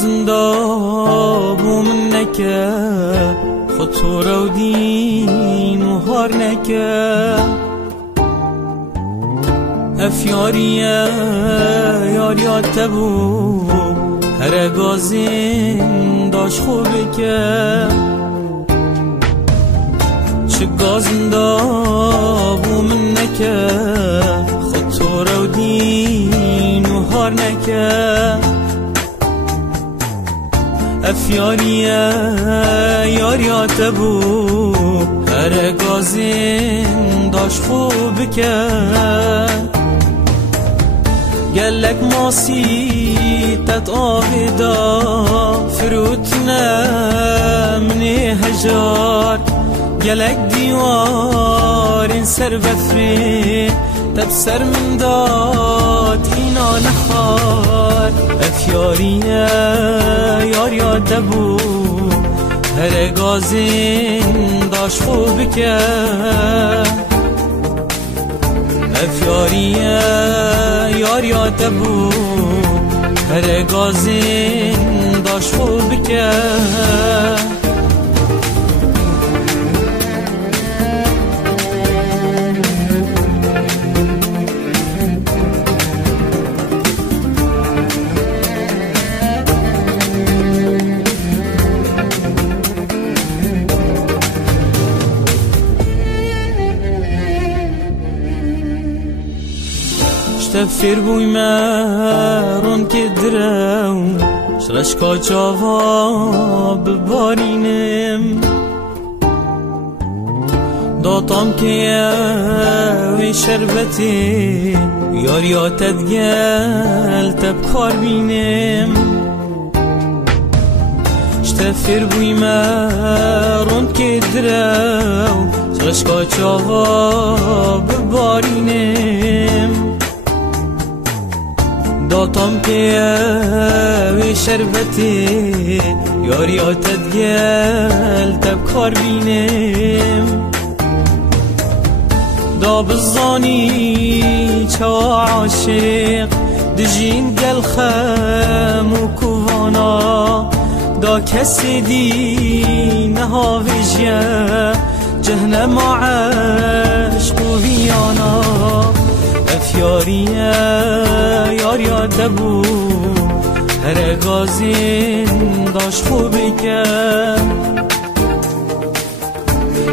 گازندا بو من نکه خود تو رو دین و هار نکه افیاریه یاریا تبو هر گازین داش خوبه که چه گازندا بو من نکه خود تو رو دین و هار نکه افیاریه یاریا تبو هر گازین داش خوب که گلک ماسی تت آویدا فروتنا منی هجار گلک دیوار سر بفری تب سر من داد اینا نخار افیاریه یاریا دبو هر گازین داش خوب که افیاریه یاریا دبو هر گازین داش خوب که تفیر بوی مرون که درو شرشکا چاوا ببارینم داتام که وی شربتی یاریا تدگل تبکار بینم تفیر بوی مرون که درو شرشکا چاوا ببارینم داتم که وی شربتی یاریا تدگل تبکار بینم دا بزانی چه عاشق دجین گل خم و کوانا دا کسی دی نها ویجه جهنم عشق و ویانا افیاریه یاریا دبو هر گازین داش خوبی که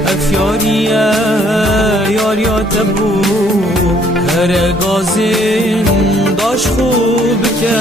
افیاریه یاریا دبو هر گازین داش خوبی که